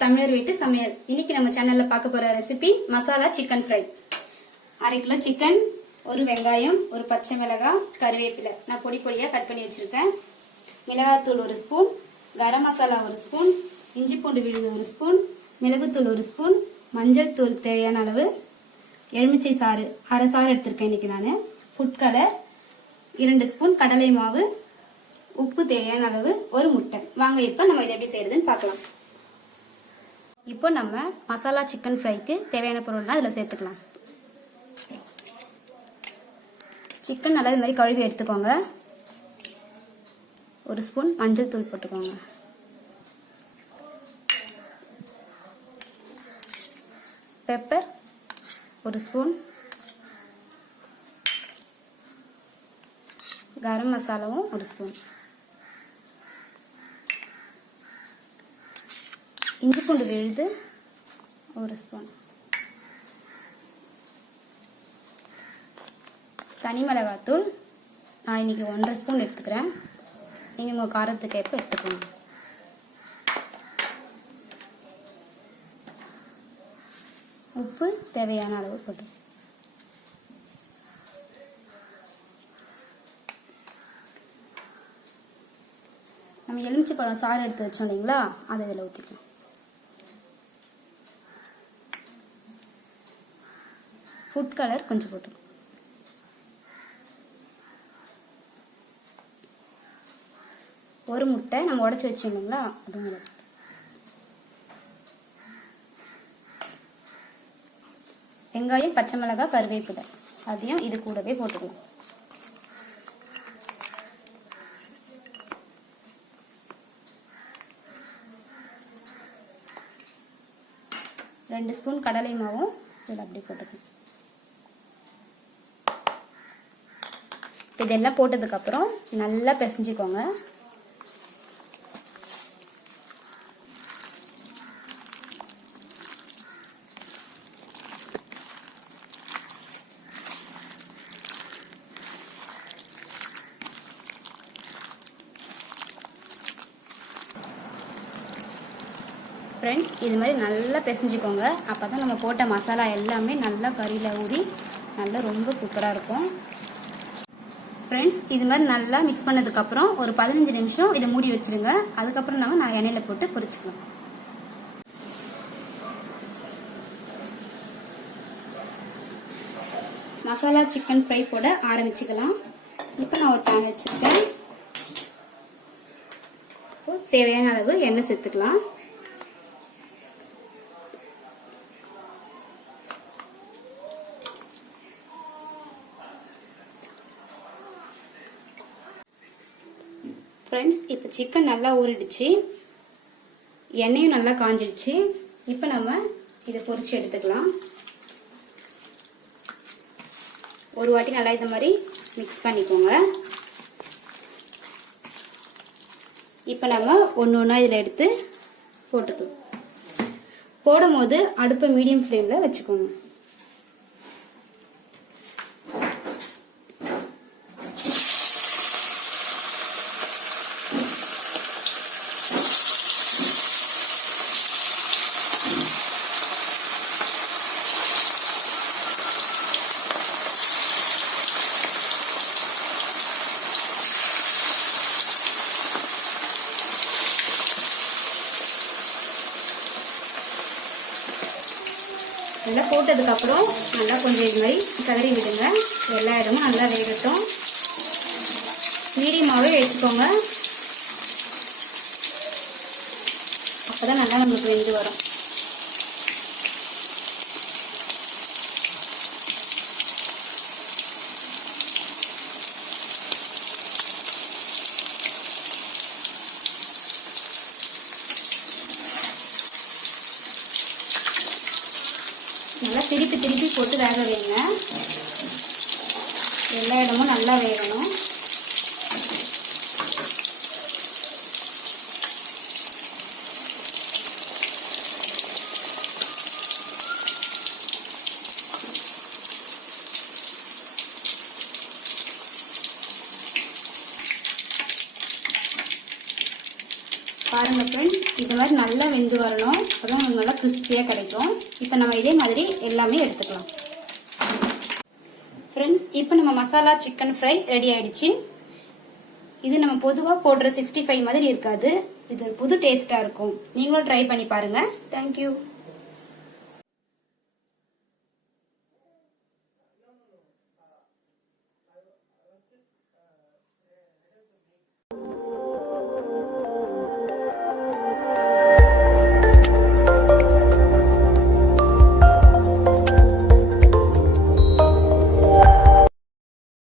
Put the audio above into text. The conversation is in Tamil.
தமிழர் வீட்டு சமையல். இன்னைக்கு நம்ம சேனல்ல பார்க்க போற recipe masala chicken fry. 1/2 kilo chicken, ஒரு வெங்காயம், ஒரு பச்சை மிளகாய், கருவேப்பிலை நான் பொடி பொடியா கட் பண்ணி வச்சிருக்கேன். மிளகாத்தூள் 1 ஸ்பூன், கரம் மசாலா 1 ஸ்பூன், இஞ்சி பூண்டு விழுது 1 ஸ்பூன், மிளகுத்தூள் 1 ஸ்பூன், மஞ்சள் தூள் தேவையான அளவு, எலுமிச்சை சாறு 1/2 சாறு எடுத்திருக்கேன் இன்னைக்கு நான், ஃபுட் கலர் 2 ஸ்பூன், கடலை மாவு, உப்பு தேவையான அளவு, ஒரு முட்டை. வாங்க இப்ப நம்ம இதை எப்படி செய்யறதுன்னு பார்க்கலாம். இப்போ நம்ம மசாலா சிக்கன் ஃப்ரைக்கு தேவையான பொருள்னா இதில் சேர்த்துக்கலாம். சிக்கன் நல்லா இது மாதிரி கழுவி எடுத்துக்கோங்க. 1 ஸ்பூன் மஞ்சள் தூள் போட்டுக்கோங்க. பெப்பர் 1 ஸ்பூன், கரம் மசாலாவும் 1 ஸ்பூன், இஞ்சி பூண்டு விழுது 1 ஸ்பூன், தனி மிளகாத்தூள் நான் இன்னைக்கு 1.5 ஸ்பூன் எடுத்துக்கிறேன். நீங்கள் உங்கள் காரத்துக்கு ஏற்ப எடுத்துக்கோங்க. உப்பு தேவையான அளவு போட்டு, நம்ம எலுமிச்சை பழம் சாறு எடுத்து வச்சோம் இல்லைங்களா, அதை இதில் ஊற்றிக்கலாம். ஃபுட் கலர் கொஞ்சம் போட்டு, ஒரு முட்டை நம்ம உடைச்சி வச்சோம் இல்லைங்களா, அதுவும் வெங்காயம், பச்சை மிளகாய், கருவேப்பிலை அதையும் இது கூடவே போட்டுக்கலாம். ரெண்டு ஸ்பூன் கடலை மாவும் இதில் அப்படி போட்டுக்கணும். இதெல்லாம் போட்டதுக்கப்புறம் நல்லா பிசைஞ்சிக்கோங்க. ஃப்ரெண்ட்ஸ், இது மாதிரி நல்லா பிசைஞ்சிக்கோங்க. அப்போ தான் நம்ம போட்ட மசாலா எல்லாமே நல்லா கறியில் ஊறி நல்லா ரொம்ப சூப்பராக இருக்கும். ஃப்ரெண்ட்ஸ், இது மாதிரி நல்லா மிக்ஸ் பண்ணதுக்கப்புறம் ஒரு 15 நிமிஷம் இதை மூடி வச்சிருங்க. அதுக்கப்புறம் நம்ம எண்ணெயில் போட்டு பொரிச்சுக்கலாம். மசாலா சிக்கன் ஃப்ரை போட ஆரம்பிச்சுக்கலாம். இப்போ நான் ஒரு பேன் வச்சுருக்கேன். தேவையான அளவு எண்ணெய் சேர்த்துக்கலாம். ஃப்ரெண்ட்ஸ், இப்போ சிக்கன் நல்லா ஊறிடுச்சு, எண்ணெயும் நல்லா காஞ்சிடுச்சு. இப்போ நம்ம இதை பொரிச்சு எடுத்துக்கலாம். ஒரு வாட்டி நல்லா இந்த மாதிரி மிக்ஸ் பண்ணிக்கோங்க. இப்போ நம்ம ஒன்று ஒன்றா இதில் எடுத்து போட்டுக்கலாம். போடும்போது அடுப்பை மீடியம் ஃப்ளேமில் வச்சுக்கோங்க. நல்லா போட்டதுக்கப்புறம் நல்லா கொஞ்சம் இது மாதிரி கிளறி விடுங்க. எல்லா இடமும் நல்லா வேகட்டும். மீடியமாகவே வச்சுக்கோங்க. அப்போ தான் நல்லா நம்மளுக்கு வெந்து வரும். நல்லா திருப்பி திருப்பி போட்டு வேக வைங்க. எல்லா இடமும் நல்லா வேகணும். பாருங்க ஃப்ரெண்ட்ஸ், இது மாதிரி நல்லா வெந்து வரணும். அப்பதான் உங்களுக்கு நல்லா கிறிஸ்பியா கிடைக்கும். இப்போ நம்ம இதே மாதிரி எல்லாமே எடுத்துக்கலாம். ஃப்ரெண்ட்ஸ், இப்போ நம்ம மசாலா சிக்கன் ஃப்ரை ரெடி ஆயிடுச்சு. இது நம்ம பொதுவா போடுற 65 மாதிரி இருக்காது. இது ஒரு புது டேஸ்டா இருக்கும். நீங்களும் ட்ரை பண்ணி பாருங்க. தேங்க்யூ.